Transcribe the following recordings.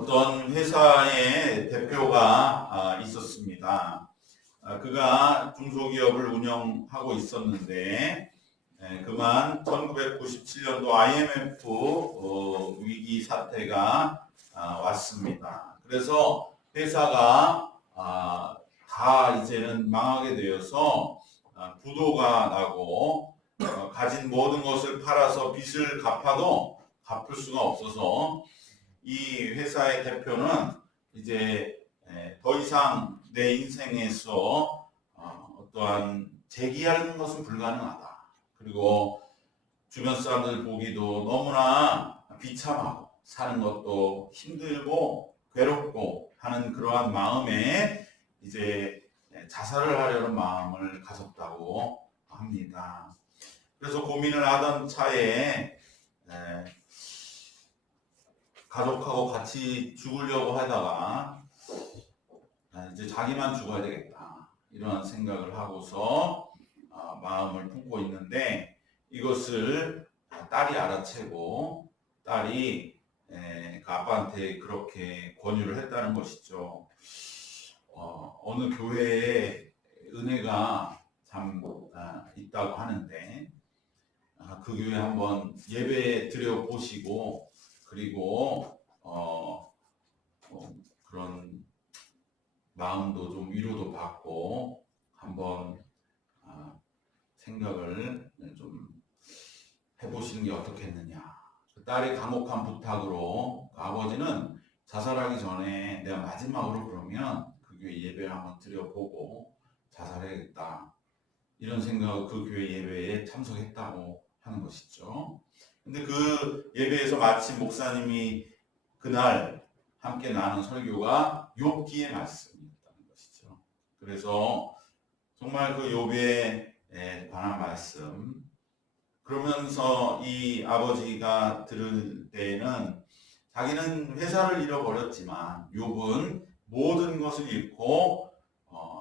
어떤 회사의 대표가 있었습니다. 그가 중소기업을 운영하고 있었는데 그만 1997년도 IMF 위기 사태가 왔습니다. 그래서 회사가 다 이제는 망하게 되어서 부도가 나고 가진 모든 것을 팔아서 빚을 갚아도 갚을 수가 없어서 이 회사의 대표는 이제 더 이상 내 인생에서 어떠한 재기하는 것은 불가능하다. 그리고 주변 사람들 보기도 너무나 비참하고 사는 것도 힘들고 괴롭고 하는 그러한 마음에 이제 자살을 하려는 마음을 가졌다고 합니다. 그래서 고민을 하던 차에 가족하고 같이 죽으려고 하다가 이제 자기만 죽어야 되겠다 이런 생각을 하고서 마음을 품고 있는데 이것을 딸이 알아채고 딸이 그 아빠한테 그렇게 권유를 했다는 것이죠. 어느 교회에 은혜가 참 있다고 하는데 그 교회 한번 예배 드려 보시고 그리고 그런 마음도 좀 위로도 받고 한번 생각을 좀 해보시는 게 어떻겠느냐. 그 딸의 간곡한 부탁으로 그 아버지는 자살하기 전에 내가 마지막으로 그러면 그 교회 예배를 한번 드려보고 자살해야겠다. 이런 생각으로 그 교회 예배에 참석했다고 하는 것이죠. 근데 그 예배에서 마침 목사님이 그날 함께 나눈 설교가 욥기의 말씀이었다는 것이죠. 그래서 정말 그 욥에 관한 말씀 그러면서 이 아버지가 들을 때에는 자기는 회사를 잃어버렸지만 욥은 모든 것을 잃고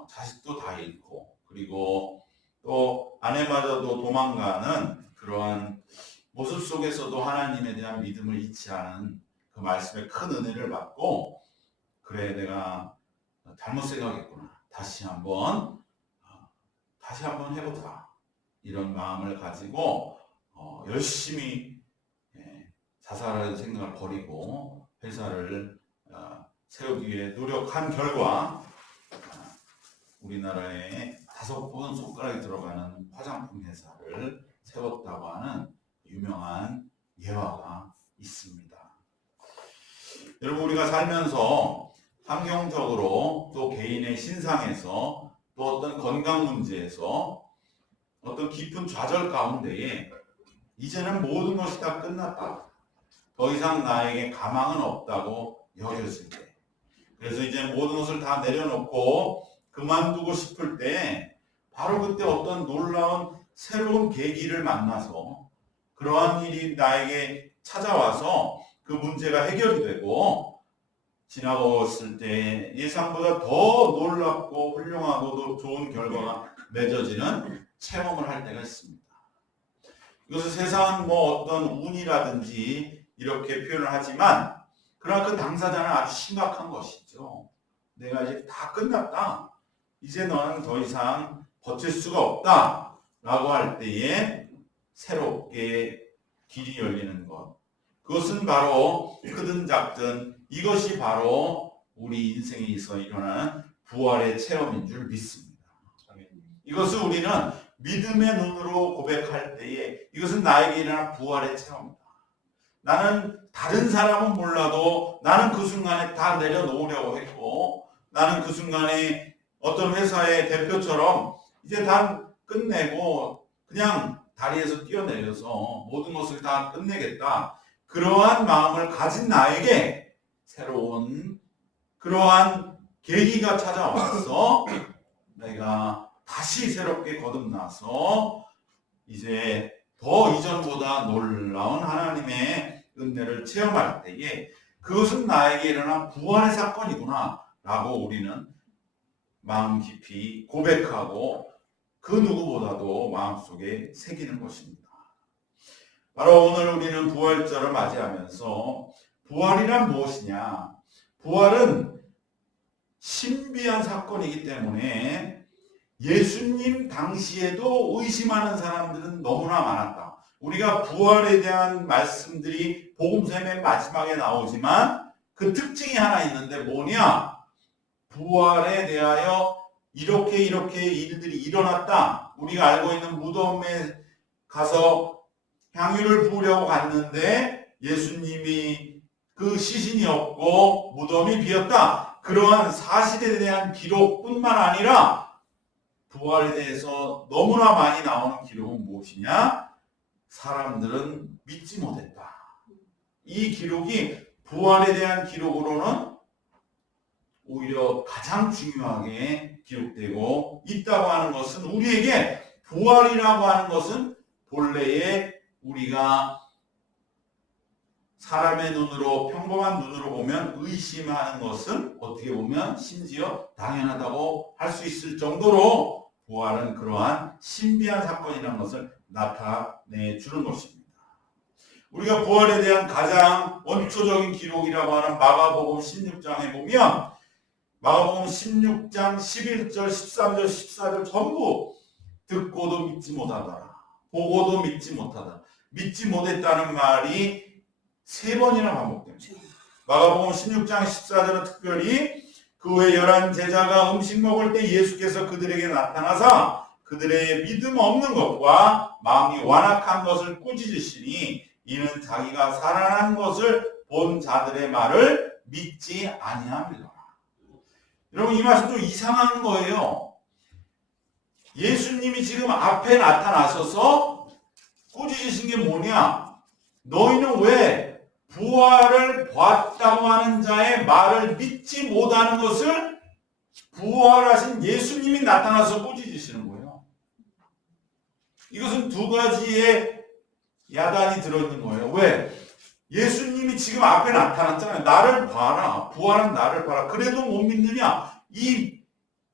자식도 다 잃고 그리고 또 아내마저도 도망가는 그러한 모습 속에서도 하나님에 대한 믿음을 잃지 않은 그 말씀에 큰 은혜를 받고 그래 내가 잘못 생각했구나 다시 한번 해보자 이런 마음을 가지고 열심히 자살할 생각을 버리고 회사를 세우기 위해 노력한 결과 우리나라에 5번 손가락이 들어가는 화장품 회사를 세웠다고 하는 유명한 예화가 있습니다. 여러분 우리가 살면서 환경적으로 또 개인의 신상에서 또 어떤 건강 문제에서 어떤 깊은 좌절 가운데에 이제는 모든 것이 다 끝났다. 더 이상 나에게 가망은 없다고 여겨질 때 그래서 이제 모든 것을 다 내려놓고 그만두고 싶을 때 바로 그때 어떤 놀라운 새로운 계기를 만나서 그러한 일이 나에게 찾아와서 그 문제가 해결이 되고 지나갔을 때 예상보다 더 놀랍고 훌륭하고도 좋은 결과가 맺어지는 체험을 할 때가 있습니다. 이것을 세상 뭐 어떤 운이라든지 이렇게 표현을 하지만 그러나 그 당사자는 아주 심각한 것이죠. 내가 이제 다 끝났다. 이제 너는 더 이상 버틸 수가 없다. 라고 할 때에 새롭게 길이 열리는 것. 그것은 바로 크든 작든 이것이 바로 우리 인생에 있어 일어나는 부활의 체험인 줄 믿습니다. 이것을 우리는 믿음의 눈으로 고백할 때에 이것은 나에게 일어난 부활의 체험이다. 나는 다른 사람은 몰라도 나는 그 순간에 다 내려놓으려고 했고 나는 그 순간에 어떤 회사의 대표처럼 이제 다 끝내고 그냥 다리에서 뛰어내려서 모든 것을 다 끝내겠다. 그러한 마음을 가진 나에게 새로운 그러한 계기가 찾아와서 내가 다시 새롭게 거듭나서 이제 더 이전보다 놀라운 하나님의 은혜를 체험할 때에 그것은 나에게 일어난 부활의 사건이구나 라고 우리는 마음 깊이 고백하고 그 누구보다도 마음속에 새기는 것입니다. 바로 오늘 우리는 부활절을 맞이하면서 부활이란 무엇이냐? 부활은 신비한 사건이기 때문에 예수님 당시에도 의심하는 사람들은 너무나 많았다. 우리가 부활에 대한 말씀들이 복음서의 맨 마지막에 나오지만 그 특징이 하나 있는데 뭐냐? 부활에 대하여 이렇게 일들이 일어났다. 우리가 알고 있는 무덤에 가서 향유를 부으려고 갔는데 예수님이 그 시신이 없고 무덤이 비었다. 그러한 사실에 대한 기록뿐만 아니라 부활에 대해서 너무나 많이 나오는 기록은 무엇이냐? 사람들은 믿지 못했다. 이 기록이 부활에 대한 기록으로는 오히려 가장 중요하게 기록되고 있다고 하는 것은 우리에게 부활이라고 하는 것은 본래의 우리가 사람의 눈으로 평범한 눈으로 보면 의심하는 것은 어떻게 보면 심지어 당연하다고 할 수 있을 정도로 부활은 그러한 신비한 사건이라는 것을 나타내 주는 것입니다. 우리가 부활에 대한 가장 원초적인 기록이라고 하는 마가복음 16장에 보면 마가복음 16장 11절, 13절, 14절 전부 듣고도 믿지 못하더라. 보고도 믿지 못하더라. 믿지 못했다는 말이 3번이나 반복됩니다. 마가복음 16장 14절은 특별히 그 후에 11 제자가 음식 먹을 때 예수께서 그들에게 나타나사 그들의 믿음 없는 것과 마음이 완악한 것을 꾸짖으시니 이는 자기가 살아난 것을 본 자들의 말을 믿지 아니함이더라. 여러분 이 말씀 좀 이상한 거예요. 예수님이 지금 앞에 나타나셔서 꾸짖으신 게 뭐냐? 너희는 왜 부활을 봤다고 하는 자의 말을 믿지 못하는 것을 부활하신 예수님이 나타나서 꾸짖으시는 거예요. 이것은 두 가지의 야단이 들어있는 거예요. 왜? 예수님이 지금 앞에 나타났잖아요. 나를 봐라. 부활한 나를 봐라. 그래도 못 믿느냐? 이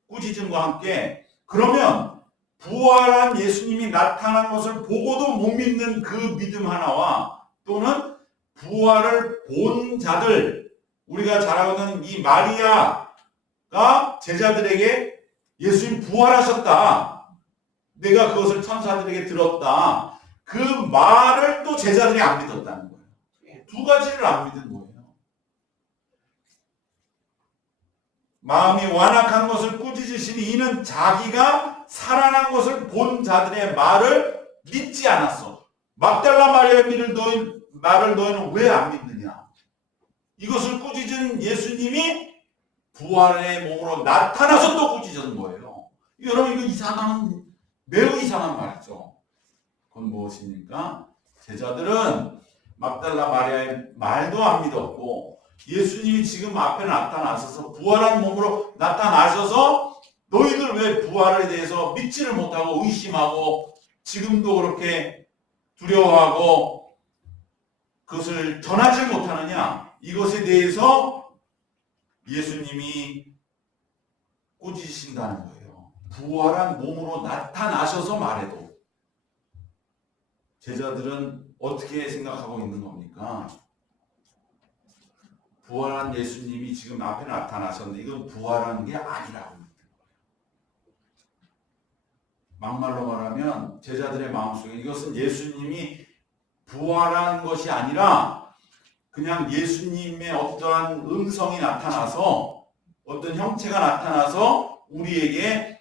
꾸짖음과 함께 그러면 부활한 예수님이 나타난 것을 보고도 못 믿는 그 믿음 하나와 또는 부활을 본 자들, 우리가 잘 알고 있는 이 마리아가 제자들에게 예수님 부활하셨다. 내가 그것을 천사들에게 들었다. 그 말을 또 제자들이 안 믿었다는 거예요. 두 가지를 안 믿은 거예요. 마음이 완악한 것을 꾸짖으시니 이는 자기가 살아난 것을 본 자들의 말을 믿지 않았어. 막달라 마리아의 말을 너희는 왜 안 믿느냐? 이것을 꾸짖은 예수님이 부활의 몸으로 나타나서 또 꾸짖은 거예요. 여러분 이거 매우 이상한 말이죠. 그건 무엇입니까? 제자들은 막달라 마리아의 말도 안 믿었고 예수님이 지금 앞에 나타나셔서 부활한 몸으로 나타나셔서 너희들 왜 부활에 대해서 믿지를 못하고 의심하고 지금도 그렇게 두려워하고 그것을 전하지 못하느냐? 이것에 대해서 예수님이 꾸짖으신다는 거예요. 부활한 몸으로 나타나셔서 말해도 제자들은 어떻게 생각하고 있는 겁니까? 부활한 예수님이 지금 앞에 나타나셨는데 이건 부활한 게 아니라고 믿는 거예요. 막말로 말하면 제자들의 마음속에 이것은 예수님이 부활한 것이 아니라 그냥 예수님의 어떠한 음성이 나타나서 어떤 형체가 나타나서 우리에게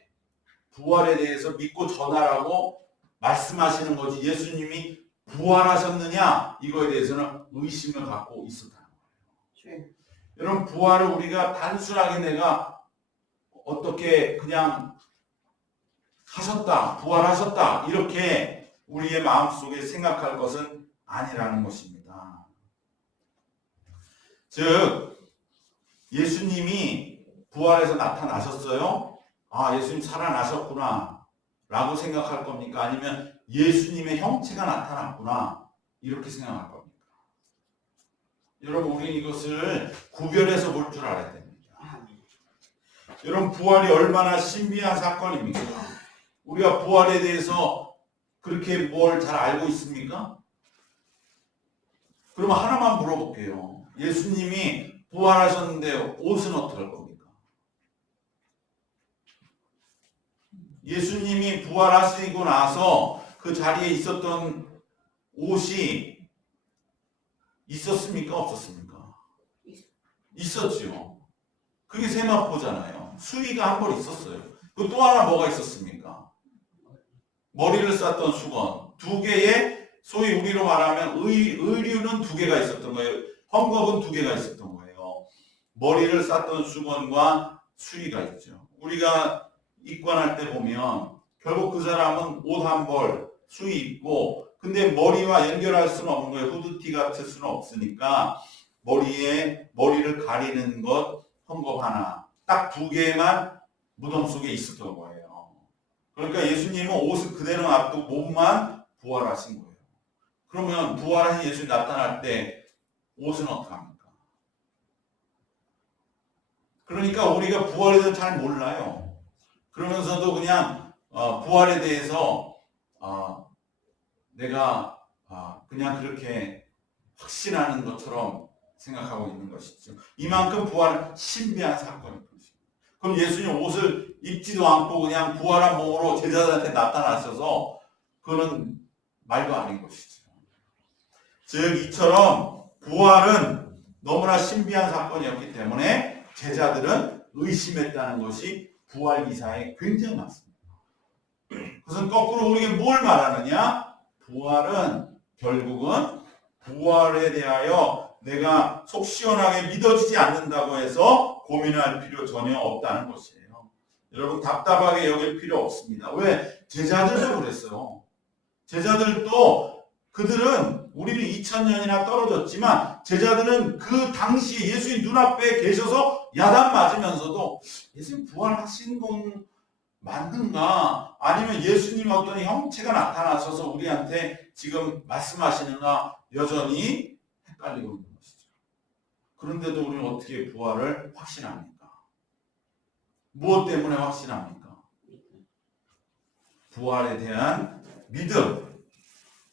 부활에 대해서 믿고 전하라고 말씀하시는 거지 예수님이 부활하셨느냐 이거에 대해서는 의심을 갖고 있었다는 거예요. 여러분 부활을 우리가 단순하게 내가 어떻게 그냥 하셨다 부활하셨다 이렇게 우리의 마음속에 생각할 것은 아니라는 것입니다. 즉 예수님이 부활해서 나타나셨어요? 아 예수님 살아나셨구나 라고 생각할 겁니까? 아니면 예수님의 형체가 나타났구나 이렇게 생각할 겁니까? 여러분 우리는 이것을 구별해서 볼 줄 알아야 됩니다. 여러분 부활이 얼마나 신비한 사건입니까? 우리가 부활에 대해서 그렇게 뭘 잘 알고 있습니까? 그러면 하나만 물어볼게요. 예수님이 부활하셨는데 옷은 어떻게 할 겁니까? 예수님이 부활하시고 나서 그 자리에 있었던 옷이 있었습니까? 없었습니까? 있었죠. 그게 세마포잖아요. 수의가 한 벌 있었어요. 그 또 하나 뭐가 있었습니까? 머리를 쌌던 수건. 두 개의, 소위 우리로 말하면 의류는 두 개가 있었던 거예요. 헝겊은 두 개가 있었던 거예요. 머리를 쌌던 수건과 수의가 있죠. 우리가 입관할 때 보면 결국 그 사람은 옷 한 벌, 수의 입고, 근데 머리와 연결할 수는 없는 거예요. 후드티 같을 수는 없으니까 머리를 가리는 것 헝겊 하나, 딱 두 개만 무덤 속에 있었던 거예요. 그러니까 예수님은 옷을 그대로 놔두고 몸만 부활하신 거예요. 그러면 부활하신 예수님 나타날 때 옷은 어떡합니까? 그러니까 우리가 부활에 대해서 잘 몰라요. 그러면서도 그냥 부활에 대해서 내가 그냥 그렇게 확신하는 것처럼 생각하고 있는 것이죠. 이만큼 부활은 신비한 사건인 것이죠. 그럼 예수님 옷을 입지도 않고 그냥 부활한 몸으로 제자들한테 나타나셔서 그거는 말도 아닌 것이죠. 즉 이처럼 부활은 너무나 신비한 사건이었기 때문에 제자들은 의심했다는 것이 부활 기사에 굉장히 많습니다. 그것은 거꾸로 우리에게 뭘 말하느냐? 부활은 결국은 부활에 대하여 내가 속 시원하게 믿어지지 않는다고 해서 고민할 필요 전혀 없다는 것이에요. 여러분 답답하게 여길 필요 없습니다. 왜? 제자들도 그랬어요. 제자들도 그들은 우리는 2000년이나 떨어졌지만 제자들은 그 당시 예수님 눈앞에 계셔서 야단 맞으면서도 예수님 부활하신 건 맞는가? 아니면 예수님 어떤 형체가 나타나셔서 우리한테 지금 말씀하시는가 여전히 헷갈리고 있는 것이죠. 그런데도 우리는 어떻게 부활을 확신합니까? 무엇 때문에 확신합니까? 부활에 대한 믿음.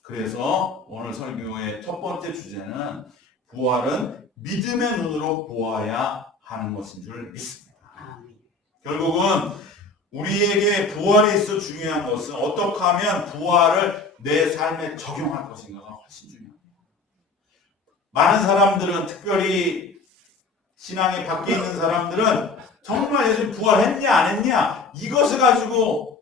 그래서 오늘 설교의 첫 번째 주제는 부활은 믿음의 눈으로 보아야 하는 것인 줄 믿습니다. 결국은 우리에게 부활에 있어 중요한 것은 어떻게 하면 부활을 내 삶에 적용할 것인가가 훨씬 중요합니다. 많은 사람들은 특별히 신앙에 밖에 있는 사람들은 정말 예수님 부활했냐 안 했냐 이것을 가지고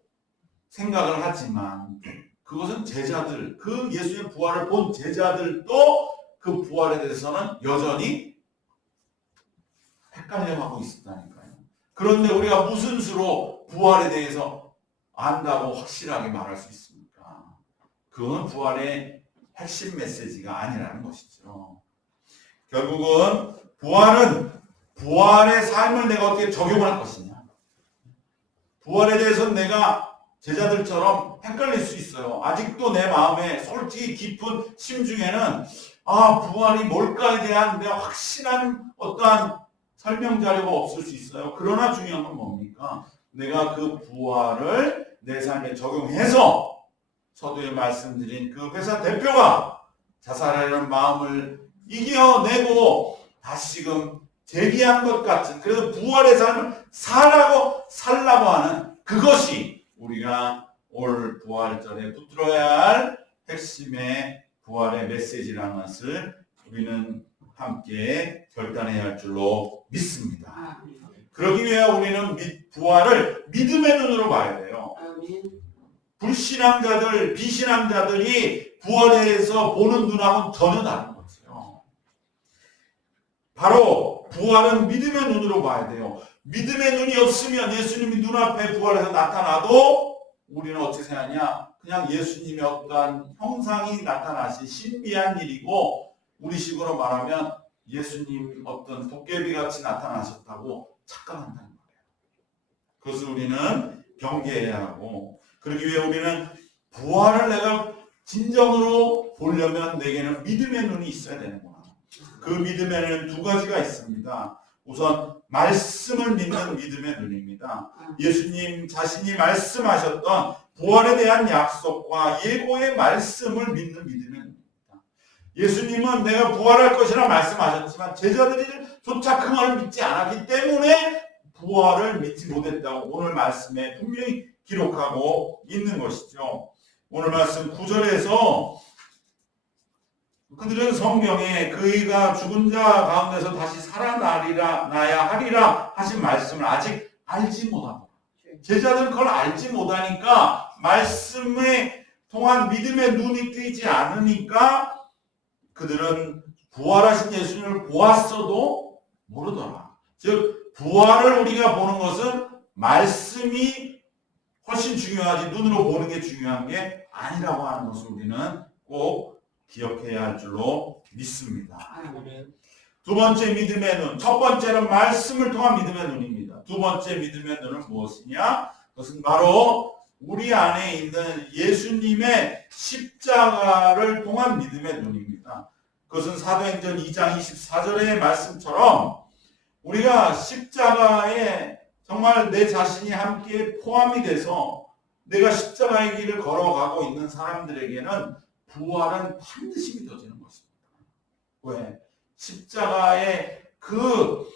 생각을 하지만 그것은 제자들, 그 예수님의 부활을 본 제자들도 그 부활에 대해서는 여전히 헷갈려하고 있었다니까요. 그런데 우리가 무슨 수로 부활에 대해서 안다고 확실하게 말할 수 있습니까? 그건 부활의 핵심 메시지가 아니라는 것이죠. 결국은 부활은 부활의 삶을 내가 어떻게 적용할 것이냐. 부활에 대해서는 내가 제자들처럼 헷갈릴 수 있어요. 아직도 내 마음에 솔직히 깊은 심중에는 부활이 뭘까에 대한 내가 확신한 어떠한 설명 자료가 없을 수 있어요. 그러나 중요한 건 뭡니까? 내가 그 부활을 내 삶에 적용해서 서두에 말씀드린 그 회사 대표가 자살하려는 마음을 이겨내고 다시금 재기한 것 같은 그래서 부활의 삶을 살라고 하는 그것이 우리가 올 부활절에 붙들어야 할 핵심의 부활의 메시지라는 것을 우리는 함께 결단해야 할 줄로 믿습니다. 그러기 위해 우리는 부활을 믿음의 눈으로 봐야 돼요. 불신앙자들, 비신앙자들이 부활에 대해서 보는 눈하고는 전혀 다른 거죠. 바로 부활은 믿음의 눈으로 봐야 돼요. 믿음의 눈이 없으면 예수님이 눈앞에 부활해서 나타나도 우리는 어떻게 생각하냐? 그냥 예수님의 어떠한 형상이 나타나신 신비한 일이고 우리식으로 말하면 예수님 어떤 도깨비같이 나타나셨다고 착각한다는 거예요. 그것을 우리는 경계해야 하고 그러기 위해 우리는 부활을 내가 진정으로 보려면 내게는 믿음의 눈이 있어야 되는구나. 그 믿음의 눈은 두 가지가 있습니다. 우선 말씀을 믿는 믿음의 눈입니다. 예수님 자신이 말씀하셨던 부활에 대한 약속과 예고의 말씀을 믿는 믿음의 눈입니다. 예수님은 내가 부활할 것이라 말씀하셨지만 제자들이 조차 그 말을 믿지 않았기 때문에 부활을 믿지 못했다고 오늘 말씀에 분명히 기록하고 있는 것이죠. 오늘 말씀 9절에서 그들은 성경에 그이가 죽은 자 가운데서 다시 살아나야 하리라 하신 말씀을 아직 알지 못하더라. 제자들은 그걸 알지 못하니까 말씀에 통한 믿음의 눈이 뜨이지 않으니까 그들은 부활하신 예수님을 보았어도 모르더라. 즉 부활을 우리가 보는 것은 말씀이 훨씬 중요하지 눈으로 보는 게 중요한 게 아니라고 하는 것을 우리는 꼭 기억해야 할 줄로 믿습니다. 두 번째 믿음의 눈. 첫 번째는 말씀을 통한 믿음의 눈입니다. 두 번째 믿음의 눈은 무엇이냐? 그것은 바로 우리 안에 있는 예수님의 십자가를 통한 믿음의 눈입니다. 그것은 사도행전 2장 24절의 말씀처럼 우리가 십자가에 정말 내 자신이 함께 포함이 돼서 내가 십자가의 길을 걸어가고 있는 사람들에게는 부활은 반드시 믿어지는 것입니다. 왜? 십자가의 그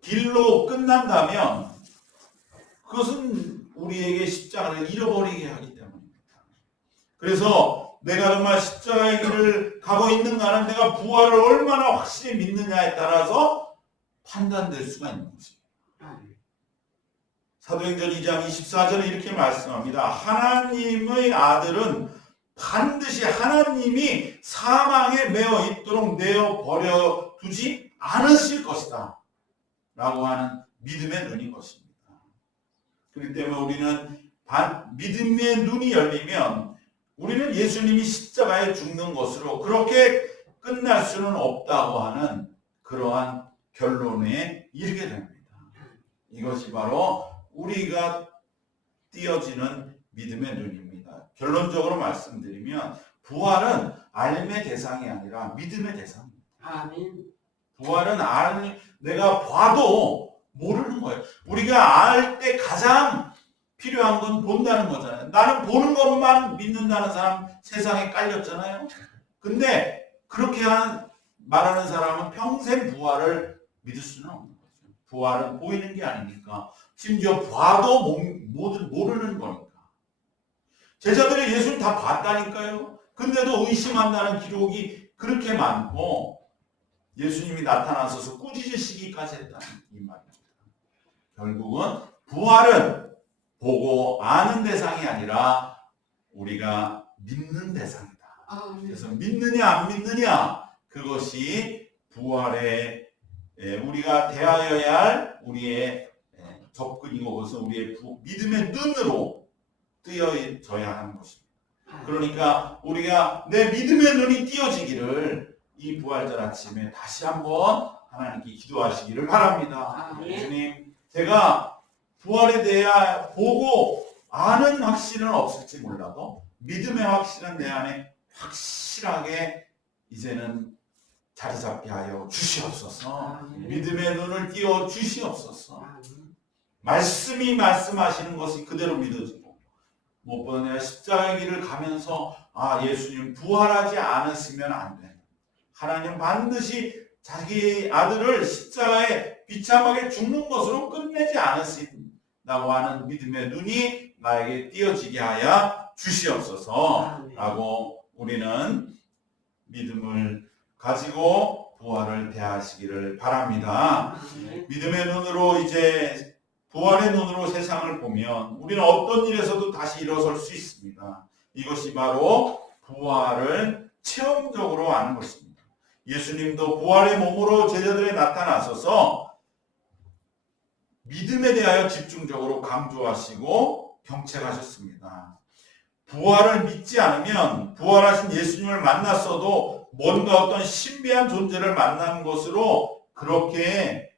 길로 끝난다면 그것은 우리에게 십자가를 잃어버리게 하기 때문입니다. 그래서 내가 정말 십자가의 길을 가고 있는가는 내가 부활을 얼마나 확실히 믿느냐에 따라서 판단될 수가 있는 것입니다. 사도행전 2장 24절에 이렇게 말씀합니다. 하나님의 아들은 반드시 하나님이 사망에 매어 있도록 내어 버려 두지 않으실 것이다 라고 하는 믿음의 눈인 것입니다. 그렇기 때문에 우리는 믿음의 눈이 열리면 우리는 예수님이 십자가에 죽는 것으로 그렇게 끝날 수는 없다고 하는 그러한 결론에 이르게 됩니다. 이것이 바로 우리가 띄어지는 믿음의 눈입니다. 결론적으로 말씀드리면 부활은 알의 대상이 아니라 믿음의 대상입니다. 아멘. 부활은 내가 봐도 모르는 거예요. 우리가 알 때 가장 필요한 건 본다는 거잖아요. 나는 보는 것만 믿는다는 사람 세상에 깔렸잖아요. 근데 그렇게 말하는 사람은 평생 부활을 믿을 수는 없는 거죠. 부활은 보이는 게 아니니까. 심지어 봐도 모르는 거니까. 제자들이 예수를 다 봤다니까요. 근데도 의심한다는 기록이 그렇게 많고 예수님이 나타나셔서 꾸짖으시기까지 했다는 이 말입니다. 결국은 부활은 보고 아는 대상이 아니라 우리가 믿는 대상이다. 그래서 믿느냐 안 믿느냐 그것이 부활에 우리가 대하여야 할 우리의 접근이고 그것은 우리의 믿음의 눈으로 띄어져야 하는 것입니다. 그러니까 우리가 내 믿음의 눈이 띄어지기를 이 부활절 아침에 다시 한번 하나님께 기도하시기를 바랍니다. 예수님, 제가 부활에 대해 보고 아는 확신은 없을지 몰라도 믿음의 확신은 내 안에 확실하게 이제는 자리 잡게 하여 주시옵소서. 믿음의 눈을 띄워 주시옵소서. 말씀이 말씀하시는 것이 그대로 믿어지고 무엇보다 내가 십자가의 길을 가면서 예수님 부활하지 않으시면 안 돼. 하나님 반드시 자기 아들을 십자가에 비참하게 죽는 것으로 끝내지 않으신다고 하는 믿음의 눈이 나에게 띄어지게 하여 주시옵소서 라고 우리는 믿음을 가지고 부활을 대하시기를 바랍니다. 믿음의 눈으로 이제 부활의 눈으로 세상을 보면 우리는 어떤 일에서도 다시 일어설 수 있습니다. 이것이 바로 부활을 체험적으로 아는 것입니다. 예수님도 부활의 몸으로 제자들에 나타나셔서 믿음에 대하여 집중적으로 강조하시고 경책하셨습니다. 부활을 믿지 않으면 부활하신 예수님을 만났어도 뭔가 어떤 신비한 존재를 만난 것으로 그렇게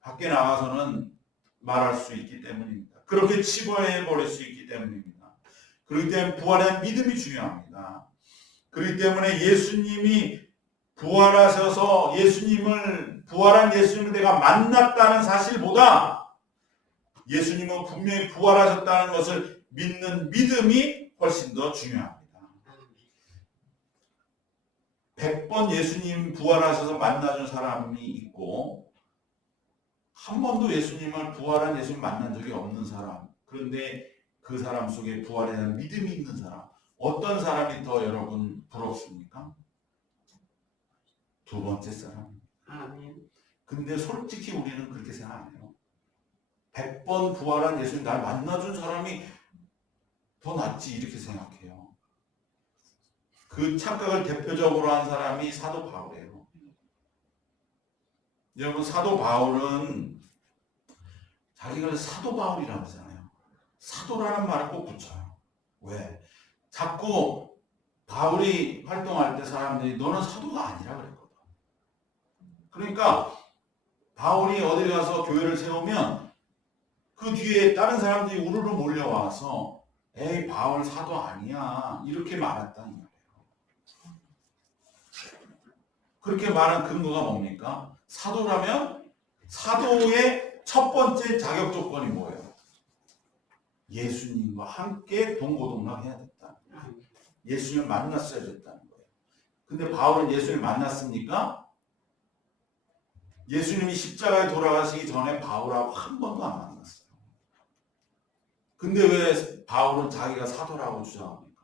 밖에 나가서는 말할 수 있기 때문입니다. 그렇게 치부해 버릴 수 있기 때문입니다. 그렇기 때문에 부활의 믿음이 중요합니다. 그렇기 때문에 예수님이 부활하셔서 부활한 예수님을 내가 만났다는 사실보다 예수님은 분명히 부활하셨다는 것을 믿는 믿음이 훨씬 더 중요합니다. 100번 예수님 부활하셔서 만나준 사람이 있고 한 번도 예수님을 부활한 예수님 만난 적이 없는 사람. 그런데 그 사람 속에 부활에 대한 믿음이 있는 사람. 어떤 사람이 더 여러분 부럽습니까? 두 번째 사람. 아멘. 근데 솔직히 우리는 그렇게 생각 안 해요. 100번 부활한 예수님 날 만나준 사람이 더 낫지 이렇게 생각해요. 그 착각을 대표적으로 한 사람이 사도 바울이에요. 여러분 사도 바울은 자기가 사도 바울이라고 하잖아요. 사도라는 말을 꼭 붙여요. 왜? 자꾸 바울이 활동할 때 사람들이 너는 사도가 아니라 그랬거든. 그러니까 바울이 어디 가서 교회를 세우면 그 뒤에 다른 사람들이 우르르 몰려와서 에이 바울 사도 아니야 이렇게 말했다는 거예요. 그렇게 말한 근거가 뭡니까? 사도라면 사도의 첫 번째 자격 조건이 뭐예요? 예수님과 함께 동고동락해야 됐다. 예수님을 만났어야 됐다는 거예요. 근데 바울은 예수님을 만났습니까? 예수님이 십자가에 돌아가시기 전에 바울하고 한 번도 안 만났어요. 근데 왜 바울은 자기가 사도라고 주장합니까?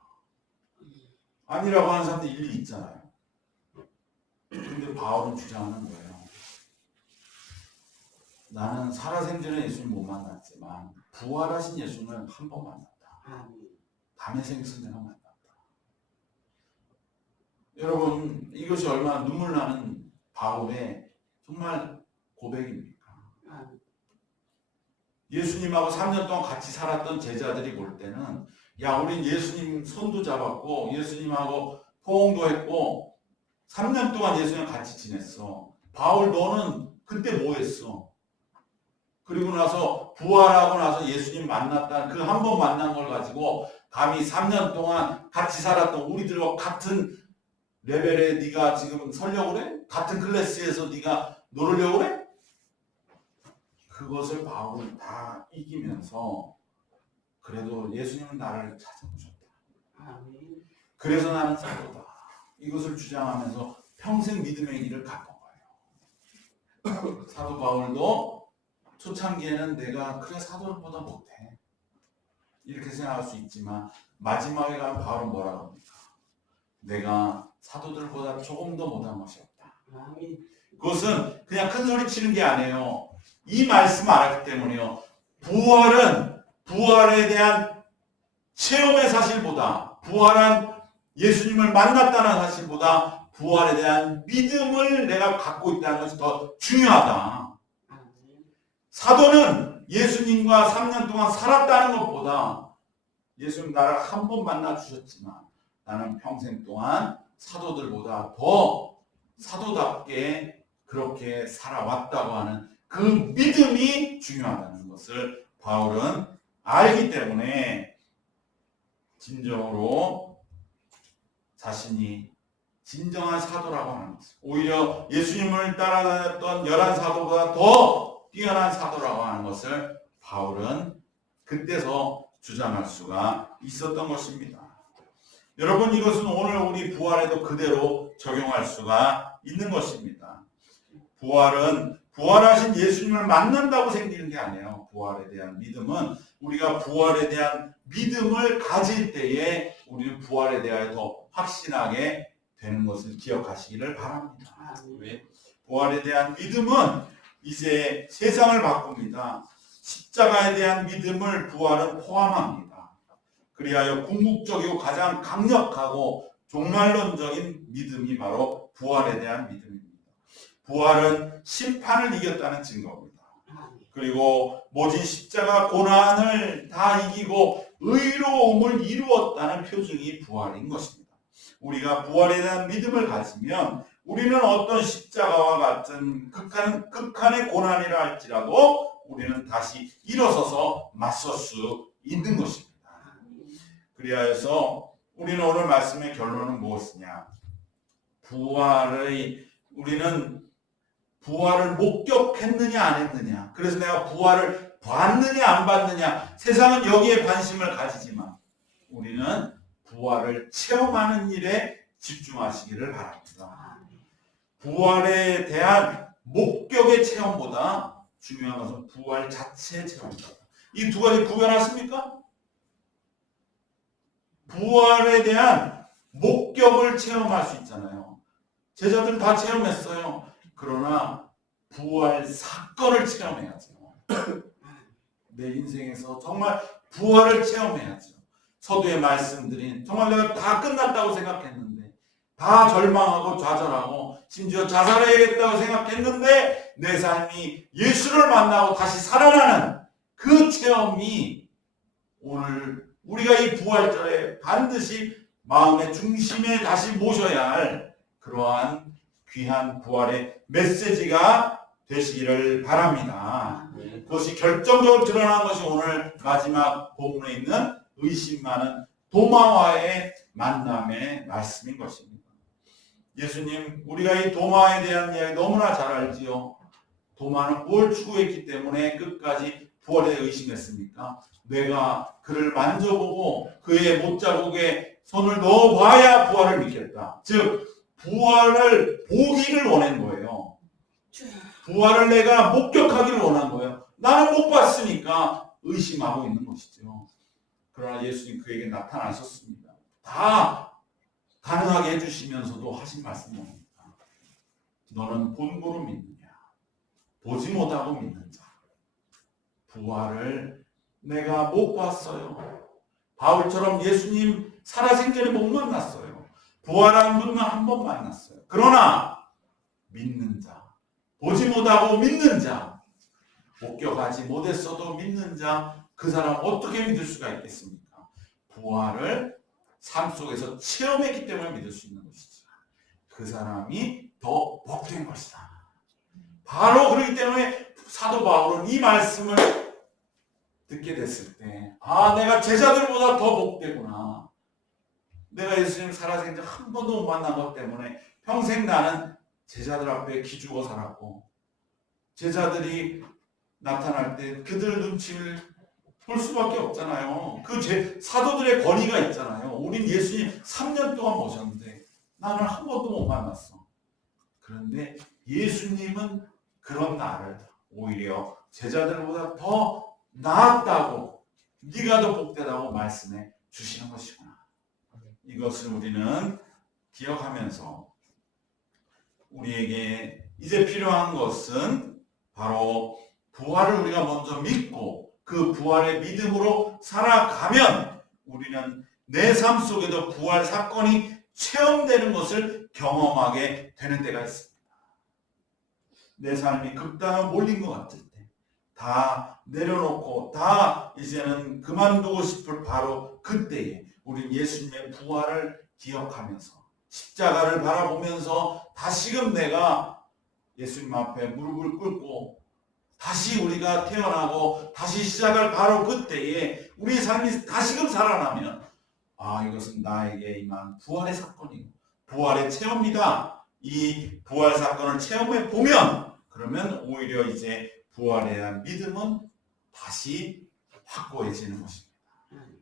아니라고 하는 사람들 일리 있잖아요. 근데 바울은 주장하는 거예요. 나는 살아생전에 예수님 못 만났지만 부활하신 예수님을 한 번 만났다. 밤에 생에서 내가 만났다. 여러분 이것이 얼마나 눈물 나는 바울의 정말 고백입니까? 예수님하고 3년 동안 같이 살았던 제자들이 볼 때는 야 우린 예수님 손도 잡았고 예수님하고 포옹도 했고 3년 동안 예수님 같이 지냈어. 바울 너는 그때 뭐 했어? 그리고 나서 부활하고 나서 예수님 만났다는 그 한 번 만난 걸 가지고 감히 3년 동안 같이 살았던 우리들과 같은 레벨에 네가 지금 서려고 그래? 같은 클래스에서 네가 놀으려고 그래? 그것을 바울은 다 이기면서 그래도 예수님은 나를 찾아오셨다. 그래서 나는 사도다. 이것을 주장하면서 평생 믿음의 길을 갔던 거예요. 사도 바울도 초창기에는 내가 그래 사도보다 못해 이렇게 생각할 수 있지만 마지막에 가면 바울은 뭐라고 합니까? 내가 사도들보다 조금 더 못한 것이 없다. 그것은 그냥 큰 소리 치는 게 아니에요. 이 말씀을 알았기 때문에요. 부활은 부활에 대한 체험의 사실보다 부활한 예수님을 만났다는 사실보다 부활에 대한 믿음을 내가 갖고 있다는 것이 더 중요하다. 사도는 예수님과 3년 동안 살았다는 것보다 예수님 나를 한 번 만나 주셨지만 나는 평생 동안 사도들보다 더 사도답게 그렇게 살아왔다고 하는 그 믿음이 중요하다는 것을 바울은 알기 때문에 진정으로 자신이 진정한 사도라고 하는 것을 오히려 예수님을 따라다녔던 11사도보다 더 뛰어난 사도라고 하는 것을 바울은 그때서 주장할 수가 있었던 것입니다. 여러분 이것은 오늘 우리 부활에도 그대로 적용할 수가 있는 것입니다. 부활은 부활하신 예수님을 만난다고 생기는 게 아니에요. 부활에 대한 믿음은 우리가 부활에 대한 믿음을 가질 때에 우리는 부활에 대하여 더 확신하게 되는 것을 기억하시기를 바랍니다. 부활에 대한 믿음은 이제 세상을 바꿉니다. 십자가에 대한 믿음을 부활은 포함합니다. 그리하여 궁극적이고 가장 강력하고 종말론적인 믿음이 바로 부활에 대한 믿음입니다. 부활은 심판을 이겼다는 증거입니다. 그리고 모진 십자가 고난을 다 이기고 의로움을 이루었다는 표징이 부활인 것입니다. 우리가 부활에 대한 믿음을 가지면 우리는 어떤 십자가와 같은 극한의 고난이라 할지라도 우리는 다시 일어서서 맞설 수 있는 것입니다. 그리하여서 우리는 오늘 말씀의 결론은 무엇이냐? 우리는 부활을 목격했느냐 안 했느냐. 그래서 내가 부활을 봤느냐 안 봤느냐. 세상은 여기에 관심을 가지지만 우리는 부활을 체험하는 일에 집중하시기를 바랍니다. 부활에 대한 목격의 체험보다 중요한 것은 부활 자체의 체험입니다. 이 두 가지 구별하십니까? 부활에 대한 목격을 체험할 수 있잖아요. 제자들 다 체험했어요. 그러나 부활 사건을 체험해야죠. 내 인생에서 정말 부활을 체험해야죠. 서두에 말씀드린 정말 내가 다 끝났다고 생각했는데, 다 절망하고 좌절하고 심지어 자살해야겠다고 생각했는데 내 삶이 예수를 만나고 다시 살아나는 그 체험이 오늘 우리가 이 부활절에 반드시 마음의 중심에 다시 모셔야 할 그러한 귀한 부활의 메시지가 되시기를 바랍니다. 그것이 결정적으로 드러난 것이 오늘 마지막 본문에 있는 의심 많은 도마와의 만남의 말씀인 것입니다. 예수님, 우리가 이 도마에 대한 이야기 너무나 잘 알지요. 도마는 뭘 추구했기 때문에 끝까지 부활에 의심했습니까? 내가 그를 만져보고 그의 못자국에 손을 넣어봐야 부활을 믿겠다. 즉 부활을 보기를 원한 거예요. 부활을 내가 목격하기를 원한 거예요. 나는 못 봤으니까 의심하고 있는 것이죠. 그러나 예수님 그에게 나타나셨습니다. 다 가능하게 해주시면서도 하신 말씀이 뭡니까? 너는 본보로 믿느냐? 보지 못하고 믿는 자. 부활을 내가 못 봤어요. 바울처럼 예수님 살아생전에 못 만났어요. 부활한 분만 한 번 만났어요. 그러나 믿는 자, 보지 못하고 믿는 자, 목격하지 못했어도 믿는 자, 그 사람 어떻게 믿을 수가 있겠습니까? 부활을 삶 속에서 체험했기 때문에 믿을 수 있는 것이죠. 그 사람이 더 복된 것이다. 바로 그렇기 때문에 사도 바울은 이 말씀을 듣게 됐을 때, 내가 제자들보다 더 복되구나. 내가 예수님 살아생전 한 번도 못 만난 것 때문에 평생 나는 제자들 앞에 기죽어 살았고, 제자들이 나타날 때 그들 눈치를 볼 수밖에 없잖아요. 그 사도들의 권위가 있잖아요. 우린 예수님 3년 동안 모셨는데 나는 한 번도 못 만났어. 그런데 예수님은 그런 나를 오히려 제자들보다 더 나았다고, 네가 더 복되다고 말씀해 주시는 것이구나. 이것을 우리는 기억하면서 우리에게 이제 필요한 것은 바로 부활을 우리가 먼저 믿고 그 부활의 믿음으로 살아가면 우리는 내 삶 속에도 부활 사건이 체험되는 것을 경험하게 되는 때가 있습니다. 내 삶이 극단으로 몰린 것 같을 때, 다 내려놓고 다 이제는 그만두고 싶을 바로 그때에 우리는 예수님의 부활을 기억하면서 십자가를 바라보면서 다시금 내가 예수님 앞에 무릎을 꿇고 다시 우리가 태어나고 다시 시작할 바로 그때에 우리 삶이 다시금 살아나면 이것은 나에게 임한 부활의 사건이고 부활의 체험이다. 이 부활 사건을 체험해 보면 그러면 오히려 이제 부활에 대한 믿음은 다시 확고해지는 것입니다.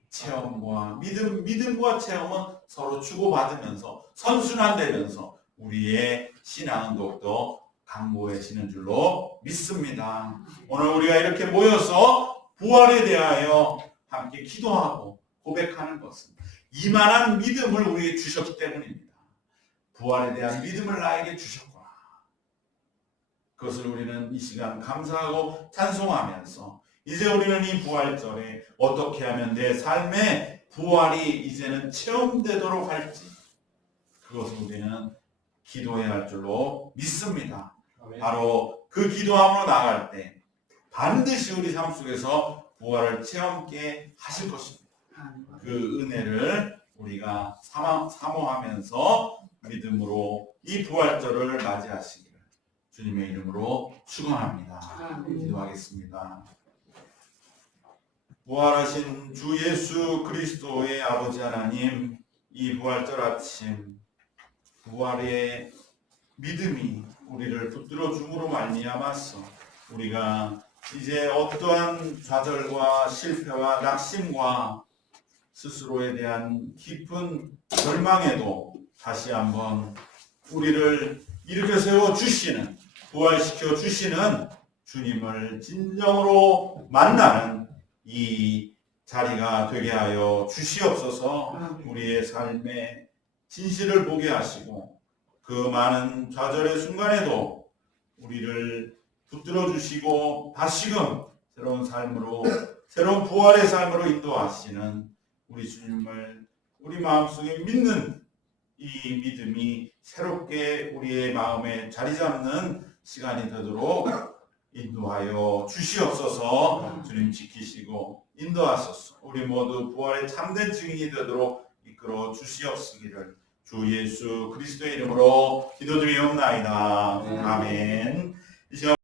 체험과 믿음과 체험은 서로 주고받으면서 선순환되면서 우리의 신앙은 더욱더 강고해지는 줄로 믿습니다. 오늘 우리가 이렇게 모여서 부활에 대하여 함께 기도하고 고백하는 것은 이만한 믿음을 우리에게 주셨기 때문입니다. 부활에 대한 믿음을 나에게 주셨구나. 그것을 우리는 이 시간 감사하고 찬송하면서 이제 우리는 이 부활절에 어떻게 하면 내 삶의 부활이 이제는 체험되도록 할지 그것을 우리는 기도해야 할 줄로 믿습니다. 바로 그 기도함으로 나아갈 때 반드시 우리 삶 속에서 부활을 체험케 하실 것입니다. 그 은혜를 우리가 사모하면서 믿음으로 이 부활절을 맞이하시기를 주님의 이름으로 축원합니다. 기도하겠습니다. 부활하신 주 예수 그리스도의 아버지 하나님, 이 부활절 아침 부활의 믿음이 우리를 붙들어 줌으로 말미암아서 우리가 이제 어떠한 좌절과 실패와 낙심과 스스로에 대한 깊은 절망에도 다시 한번 우리를 일으켜 세워 주시는, 부활시켜 주시는 주님을 진정으로 만나는 이 자리가 되게 하여 주시옵소서. 우리의 삶의 진실을 보게 하시고 그 많은 좌절의 순간에도 우리를 붙들어 주시고 다시금 새로운 삶으로, 새로운 부활의 삶으로 인도하시는 우리 주님을 우리 마음속에 믿는 이 믿음이 새롭게 우리의 마음에 자리 잡는 시간이 되도록 인도하여 주시옵소서. 주님 지키시고 인도하소서. 우리 모두 부활의 참된 증인이 되도록 이끌어 주시옵시기를 주 예수 그리스도의 이름으로 기도드리옵나이다. 아멘. 이 시간